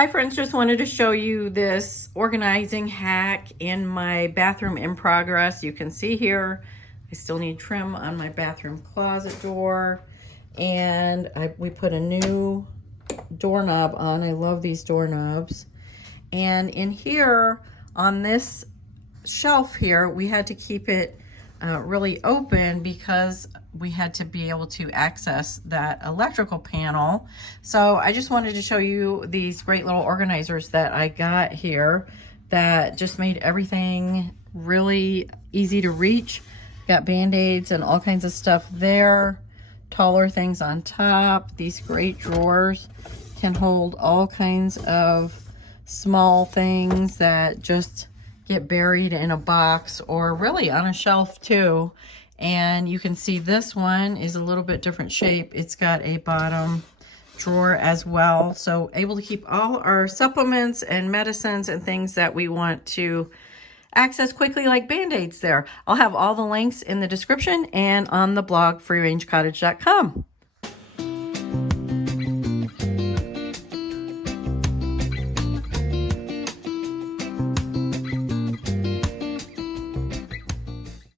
Hi friends, just wanted to show you this organizing hack in my bathroom in progress. You can see here, I still need trim on my bathroom closet door. And we put a new doorknob on. I love these doorknobs. And in here, on this shelf here, we had to keep it really open because we had to be able to access that electrical panel. So I just wanted to show you these great little organizers that I got here that just made everything really easy to reach. Got band-aids and all kinds of stuff there, taller things on top. These great drawers can hold all kinds of small things that just get buried in a box or really on a shelf too. And you can see this one is a little bit different shape. It's got a bottom drawer as well. So able to keep all our supplements and medicines and things that we want to access quickly, like band-aids there. I'll have all the links in the description and on the blog freerangecottage.com.